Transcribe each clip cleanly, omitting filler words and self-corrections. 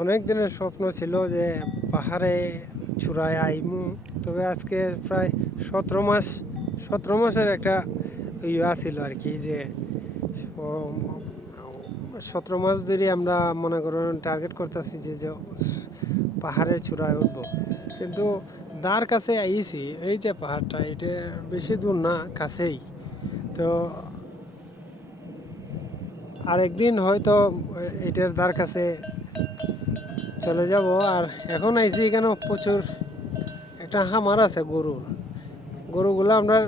অনেক দিনের স্বপ্ন ছিল যে পাহাড়ে চূড়ায় আইমু। তবে আজকে প্রায় 17 মাসের একটা ইয়া ছিল আর কি, যে 17 মাস ধরে আমরা মনে করুন টার্গেট করতেছি যে পাহাড়ে চূড়ায় উঠবো, কিন্তু দার কাছে আইছি। এই যে পাহাড়টা, এটা বেশি দূর না, কাছেই। তো আরেকদিন হয়তো এটার দ্বার কাছে চলে যাব। আর এখন আইছি এখানে প্রচুর একটা হামার আছে গরুগুলো আমরা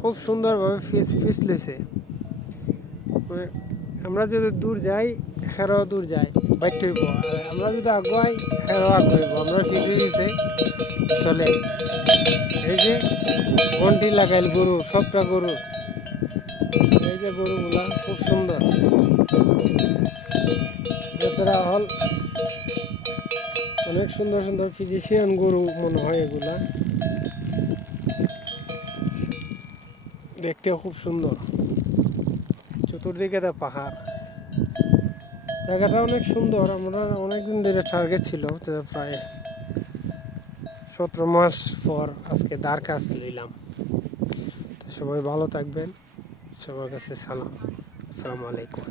খুব সুন্দরভাবে ফিস লইছে। মানে আমরা যদি দূর যাই, হেরাও দূর যাই, বাইট হইব। আর আমরা যদি আগুয়াই, হেরাও আগুয়াইব। আমরা ফিসে চলে। এই যে ঘন্টি লাগাইল গরু, সবটা গরু। এই যে গরুগুলা খুব সুন্দর। এছাড়া হল অনেক সুন্দর সুন্দর ফিজিশিয়ান গরু মনে হয় এগুলা। দেখতেও খুব সুন্দর। চতুর্দিকে পাহাড়, জায়গাটা অনেক সুন্দর। আমরা অনেকদিন ধরে টার্গেট ছিল, প্রায় 17 মাস পর আজকে দ্বার কাছ নিলাম। তো সবাই ভালো থাকবেন, সবার কাছে সালাম, আসসালামু আলাইকুম।